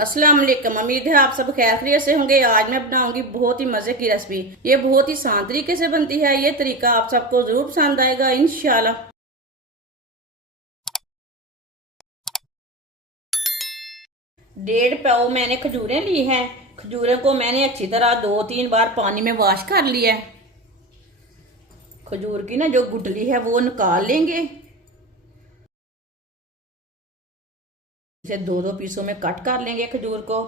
अस्सलाम वालेकुम। उम्मीद है आप सब खैर खैरियत से होंगे। आज मैं बनाऊंगी बहुत ही मजे की रेसिपी। ये बहुत ही आसान तरीके से बनती है। ये तरीका आप सबको जरूर पसंद आएगा इंशाल्लाह। 1.5 पाव मैंने खजूरें ली हैं। खजूरें को मैंने अच्छी तरह 2-3 बार पानी में वॉश कर लिया है। खजूर की ना जो गुठली है वो निकाल लेंगे। इसे 2-2 पीसों में कट कर लेंगे खजूर को।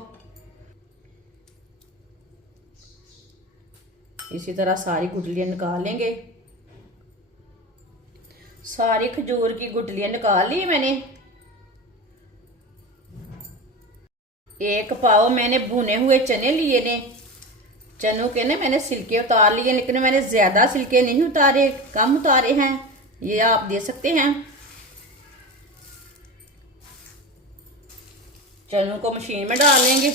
इसी तरह सारी गुठलियां निकाल लेंगे। सारी खजूर की गुठलियां निकाल ली मैंने। 1 पाव मैंने भुने हुए चने लिए ने। चनों के ना मैंने छिलके उतार लिए, लेकिन मैंने ज्यादा छिलके नहीं उतारे, कम उतारे हैं। ये आप दे सकते हैं। चनों को मशीन में डाल लेंगे।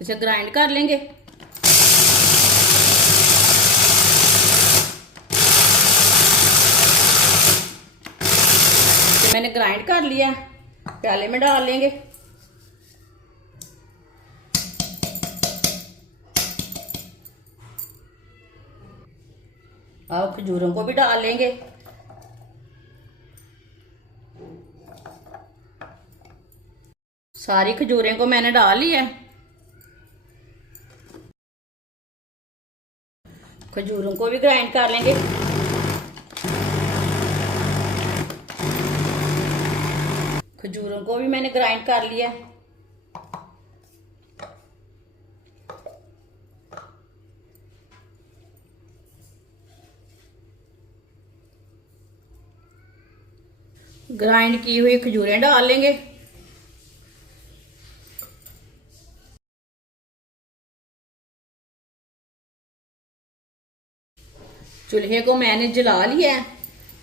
इसे ग्राइंड कर लेंगे। इसे मैंने ग्राइंड कर लिया, प्याले में डाल लेंगे। अब खजूरों को भी डाल लेंगे। सारी खजूरें को मैंने डाल लिया। खजूरों को भी ग्राइंड कर लेंगे। खजूरों को भी मैंने ग्राइंड कर लिया। ग्राइंड की हुई खजूरें डाल लेंगे। चूल्हे को मैंने जला लिया है।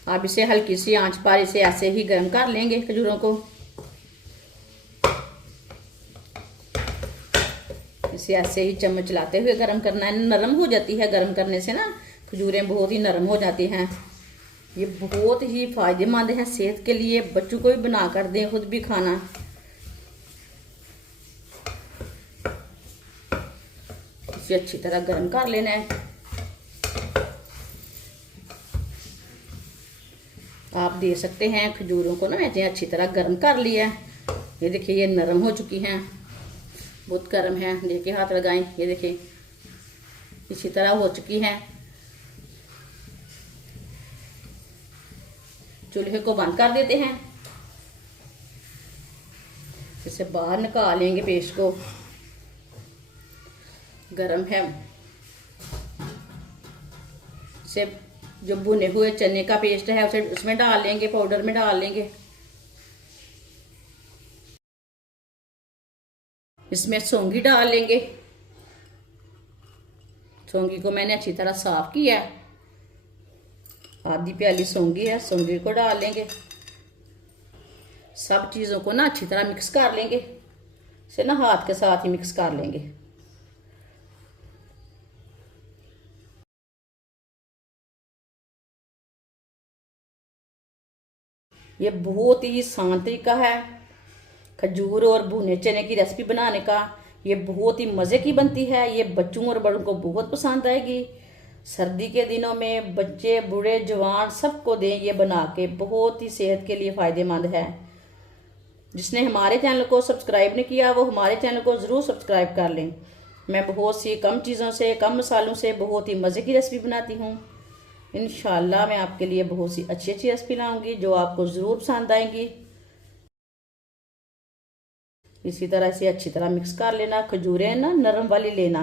अब इसे हल्की सी आंच पर इसे ऐसे ही गर्म कर लेंगे खजूरों को। इसे ऐसे ही चम्मच चलाते हुए गर्म करना है। नरम हो जाती है गर्म करने से ना, खजूरें बहुत ही नरम हो जाती हैं। ये बहुत ही फायदेमंद है सेहत के लिए। बच्चों को भी बना कर दें, खुद भी खाना। इसे अच्छी तरह गर्म कर लेना है। आप दे सकते हैं खजूरों को ना मैंने अच्छी तरह गर्म कर लिया है। ये देखिए ये नरम हो चुकी हैं, बहुत गर्म है। देखिए हाथ लगाएं, ये देखिए इसी तरह हो चुकी हैं। चूल्हे को बंद कर देते हैं। इसे बाहर निकाल लेंगे पेस्ट को। गर्म है। इसे जो भुने हुए चने का पेस्ट है उसे उसमें डाल लेंगे, पाउडर में डाल लेंगे। इसमें सौंगी डाल लेंगे। सौंगी को मैंने अच्छी तरह साफ किया है। आधी प्याली सौंगी है, सौंगी को डाल लेंगे। सब चीज़ों को ना अच्छी तरह मिक्स कर लेंगे। इसे ना हाथ के साथ ही मिक्स कर लेंगे। ये बहुत ही आसान तरीका है खजूर और भुने चने की रेसिपी बनाने का। ये बहुत ही मज़े की बनती है। ये बच्चों और बड़ों को बहुत पसंद आएगी। सर्दी के दिनों में बच्चे बूढ़े जवान सबको दें ये बना के। बहुत ही सेहत के लिए फ़ायदेमंद है। जिसने हमारे चैनल को सब्सक्राइब नहीं किया वो हमारे चैनल को ज़रूर सब्सक्राइब कर लें। मैं बहुत सी कम चीज़ों से, कम मसालों से बहुत ही मज़े की रेसिपी बनाती हूँ। इंशाल्लाह मैं आपके लिए बहुत सी अच्छी अच्छी रेसिपी लाऊंगी जो आपको ज़रूर पसंद आएंगी। इसी तरह से अच्छी तरह मिक्स कर लेना। खजूरें ना नरम वाली लेना,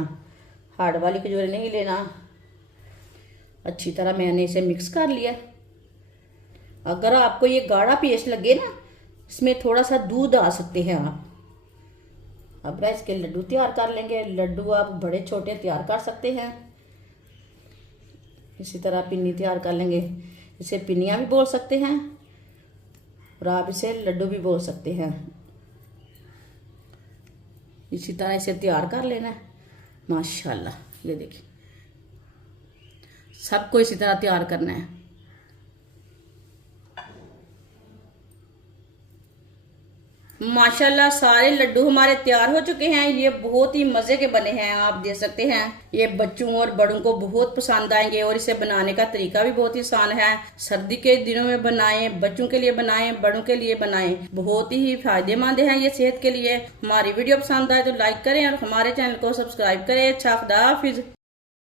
हार्ड वाली खजूरें नहीं लेना। अच्छी तरह मैंने इसे मिक्स कर लिया। अगर आपको ये गाढ़ा पेस्ट लगे ना, इसमें थोड़ा सा दूध डाल सकते हैं आप। अब ना इसके लड्डू तैयार कर लेंगे। लड्डू आप बड़े छोटे तैयार कर सकते हैं। इसी तरह पिन्नी तैयार कर लेंगे। इसे पिन्नियाँ भी बोल सकते हैं और आप इसे लड्डू भी बोल सकते हैं। इसी तरह इसे तैयार कर लेना है। माशाल्लाह ये देखिए सबको इसी तरह तैयार करना है। माशाल्लाह सारे लड्डू हमारे तैयार हो चुके हैं। ये बहुत ही मजे के बने हैं, आप देख सकते हैं। ये बच्चों और बड़ों को बहुत पसंद आएंगे और इसे बनाने का तरीका भी बहुत ही आसान है। सर्दी के दिनों में बनाएं, बच्चों के लिए बनाएं, बड़ों के लिए बनाएं, बहुत ही फायदेमंद है ये सेहत के लिए। हमारी वीडियो पसंद आए तो लाइक करें और हमारे चैनल को सब्सक्राइब करें। अच्छा, खुदा हाफिज।